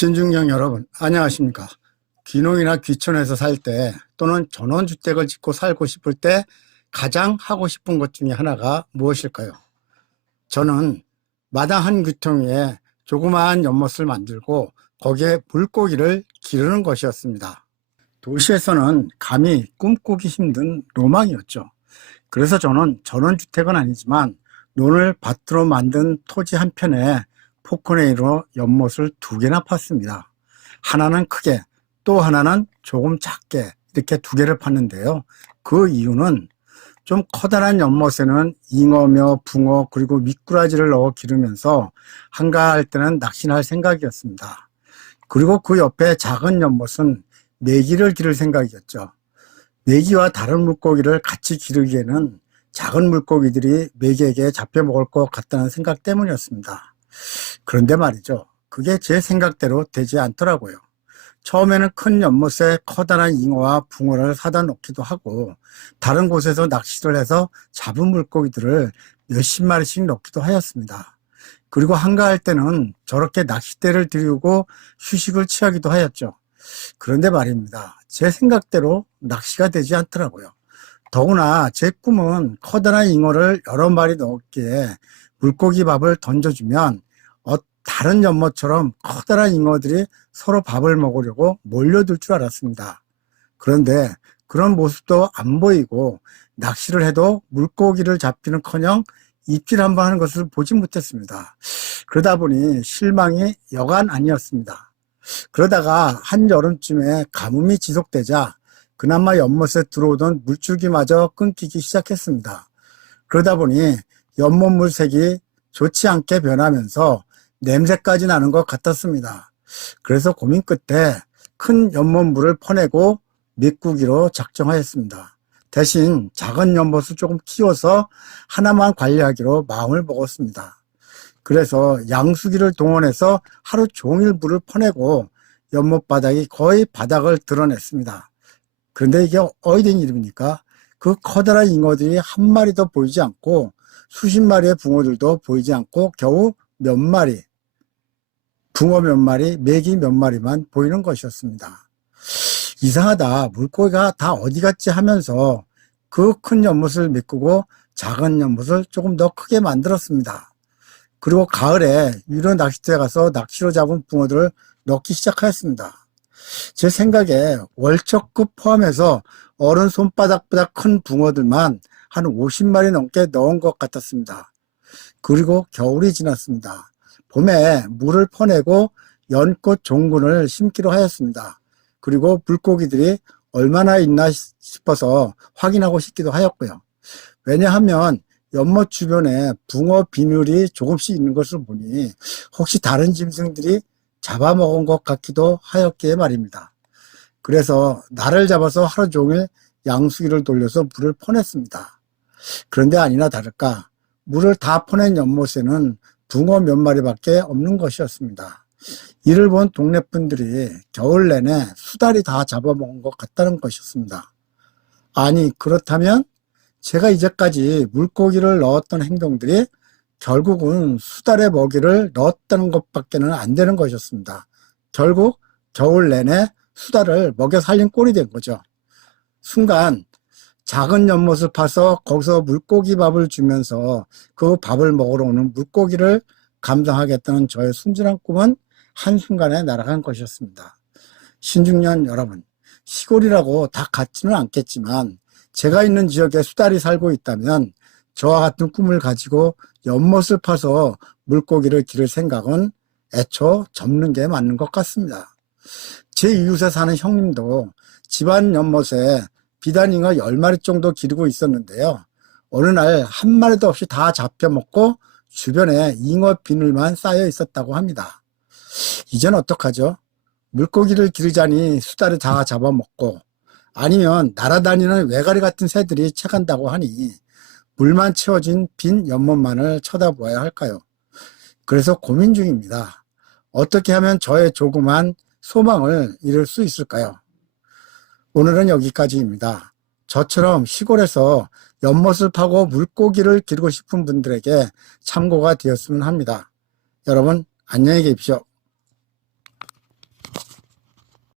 신중령 여러분, 안녕하십니까? 귀농이나 귀촌에서 살 때 또는 전원주택을 짓고 살고 싶을 때 가장 하고 싶은 것 중에 하나가 무엇일까요? 저는 마당 한 귀퉁이에 조그마한 연못을 만들고 거기에 물고기를 기르는 것이었습니다. 도시에서는 감히 꿈꾸기 힘든 로망이었죠. 그래서 저는 전원주택은 아니지만 논을 밭으로 만든 토지 한 편에 포크레인으로 연못을 2개나 팠습니다. 하나는 크게, 또 하나는 조금 작게 이렇게 2개를 팠는데요. 그 이유는 좀 커다란 연못에는 잉어며 붕어 그리고 미꾸라지를 넣어 기르면서 한가할 때는 낚시할 생각이었습니다. 그리고 그 옆에 작은 연못은 메기를 기를 생각이었죠. 메기와 다른 물고기를 같이 기르기에는 작은 물고기들이 메기에게 잡혀 먹을 것 같다는 생각 때문이었습니다. 그런데 말이죠, 그게 제 생각대로 되지 않더라고요. 처음에는 큰 연못에 커다란 잉어와 붕어를 사다 놓기도 하고 다른 곳에서 낚시를 해서 잡은 물고기들을 몇십 마리씩 넣기도 하였습니다. 그리고 한가할 때는 저렇게 낚싯대를 들이고 휴식을 취하기도 하였죠. 그런데 말입니다, 제 생각대로 낚시가 되지 않더라고요. 더구나 제 꿈은 커다란 잉어를 여러 마리 넣기에 물고기 밥을 던져주면 다른 연못처럼 커다란 잉어들이 서로 밥을 먹으려고 몰려들 줄 알았습니다. 그런데 그런 모습도 안 보이고 낚시를 해도 물고기를 잡기는커녕 입질 한번 하는 것을 보지 못했습니다. 그러다 보니 실망이 여간 아니었습니다. 그러다가 한여름쯤에 가뭄이 지속되자 그나마 연못에 들어오던 물줄기마저 끊기기 시작했습니다. 그러다 보니 연못 물색이 좋지 않게 변하면서 냄새까지 나는 것 같았습니다. 그래서 고민 끝에 큰 연못물을 퍼내고 메꾸기로 작정하였습니다. 대신 작은 연못을 조금 키워서 하나만 관리하기로 마음을 먹었습니다. 그래서 양수기를 동원해서 하루 종일 물을 퍼내고 연못 바닥이 거의 바닥을 드러냈습니다. 그런데 이게 어이 된 일입니까? 그 커다란 잉어들이 한 마리도 보이지 않고 수십 마리의 붕어들도 보이지 않고 겨우 몇 마리, 붕어 몇 마리, 메기 몇 마리만 보이는 것이었습니다. 이상하다, 물고기가 다 어디 갔지 하면서 그 큰 연못을 메꾸고 작은 연못을 조금 더 크게 만들었습니다. 그리고 가을에 유료 낚시터에 가서 낚시로 잡은 붕어들을 넣기 시작하였습니다. 제 생각에 월척급 포함해서 어른 손바닥보다 큰 붕어들만 한 50마리 넘게 넣은 것 같았습니다. 그리고 겨울이 지났습니다. 봄에 물을 퍼내고 연꽃 종근을 심기로 하였습니다. 그리고 물고기들이 얼마나 있나 싶어서 확인하고 싶기도 하였고요. 왜냐하면 연못 주변에 붕어 비늘이 조금씩 있는 것을 보니 혹시 다른 짐승들이 잡아먹은 것 같기도 하였기에 말입니다. 그래서 날을 잡아서 하루 종일 양수기를 돌려서 물을 퍼냈습니다. 그런데 아니나 다를까 물을 다 퍼낸 연못에는 붕어 몇 마리밖에 없는 것이었습니다. 이를 본 동네 분들이 겨울 내내 수달이 다 잡아먹은 것 같다는 것이었습니다. 아니, 그렇다면 제가 이제까지 물고기를 넣었던 행동들이 결국은 수달의 먹이를 넣었다는 것밖에는 안 되는 것이었습니다. 결국 겨울 내내 수달을 먹여 살린 꼴이 된 거죠. 순간 작은 연못을 파서 거기서 물고기 밥을 주면서 그 밥을 먹으러 오는 물고기를 감당하겠다는 저의 순진한 꿈은 한순간에 날아간 것이었습니다. 신중년 여러분, 시골이라고 다 같지는 않겠지만 제가 있는 지역에 수달이 살고 있다면 저와 같은 꿈을 가지고 연못을 파서 물고기를 기를 생각은 애초 접는 게 맞는 것 같습니다. 제 이웃에 사는 형님도 집안 연못에 비단잉어 10마리 정도 기르고 있었는데요. 어느 날 한 마리도 없이 다 잡혀먹고 주변에 잉어 비늘만 쌓여 있었다고 합니다. 이젠 어떡하죠? 물고기를 기르자니 수달을 다 잡아먹고 아니면 날아다니는 외가리 같은 새들이 채간다고 하니 물만 채워진 빈 연못만을 쳐다보아야 할까요? 그래서 고민 중입니다. 어떻게 하면 저의 조그만 소망을 이룰 수 있을까요? 오늘은 여기까지입니다. 저처럼 시골에서 연못을 파고 물고기를 기르고 싶은 분들에게 참고가 되었으면 합니다. 여러분, 안녕히 계십시오.